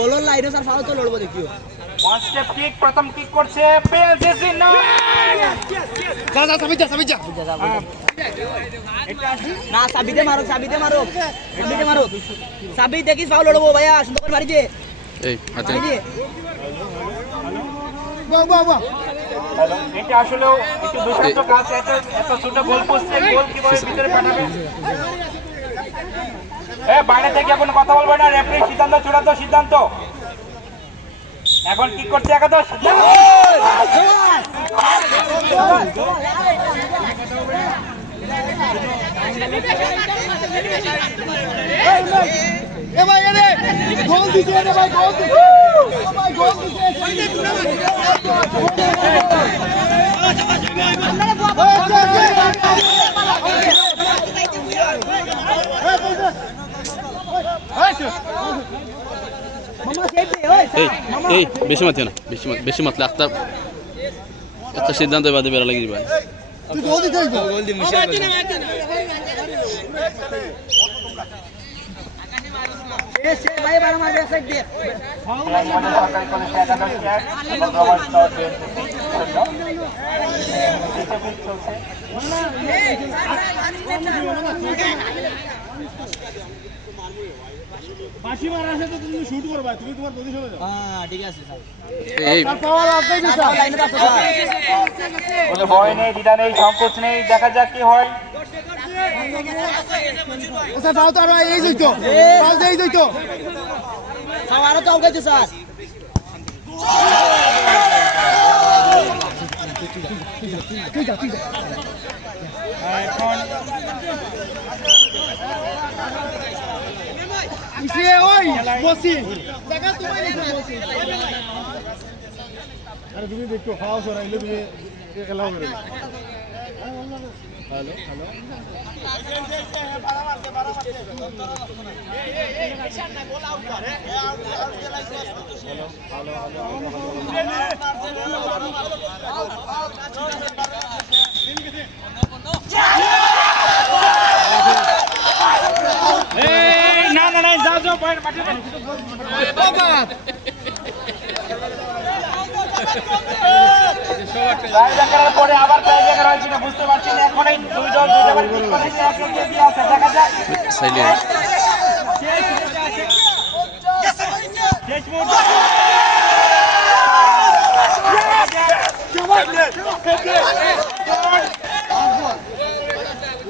বলার লাইনে sir foul তো লড়বো দেখিও ওয়ান স্টেপ কিক প্রথম কিক করছে পেলজেসি না সাবিজা না সাবিতে মারো সাবি দেখিস ফাউল লড়বো ভাইয়া সুন্দর করে মারি দে এই আচ্ছা এটা আসলেও একটু দুঃসাধ্য কাজ এত ছোট গোল পোস্টে গোল কিভাবে ভিতরে পাঠাবে বাইরে থেকে এখন কথা বলবে না রেফারি সিদ্ধান্ত চূড়ান্ত সিদ্ধান্ত এখন কি করছে একাদশ গোল দিছে রে ভাই গোল দিছে ভাই গোল দিছে এই বেশি মাতিও না বেশি মাতলে একটা সিদ্ধান্ত বাদে বেড়া লাগি ভাই তুই গোল দিতে গোল দি মিশে ভাই বারো মার ব্যাক দে সরকারি কলেজ একাদশ এক এবং রবার্ট স্টার চলছে বাঁশি মারা আছে তো তুমি শুট করবা তুমি তোমার পজিশনে যাও হ্যাঁ ঠিক আছে স্যার এই পাওয়ার আপডেট দিছ লাইনে রাখো স্যার কোনো ভয় নেই দ্বিধা নেই সংকোচ নেই দেখা যাক কি হয় আচ্ছা ফাউল তো আর এই জইতো ফাউল দেই জইতো খাওয়ারও তো আউগাইছে স্যার তুই যা এখন ইসে ওই বসি দেখা তোমায় দেখো বসি আরে তুমি দেখো ফাউল সরাইলে তুমি খেলাও করে হ্যালো না যাও পয়েন্ট মাঠে পরে আবার টাইব্রেকার হয়েছে না বুঝতে পারছি না এখন এই দুই দল দুই জায়গায় ঠিক করেছে এক এক দিয়ে আছে দেখা যাক সাইলেন্ট শেষ মুহূর্তে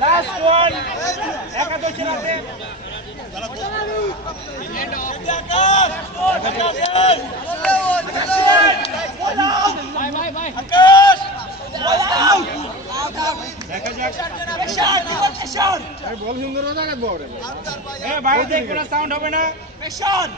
লাস্ট ওয়ান একাদশের হাতে বল সুন্দর জায়গা বড় বাইরে থেকে কোনো সাউন্ড হবে না প্রেশার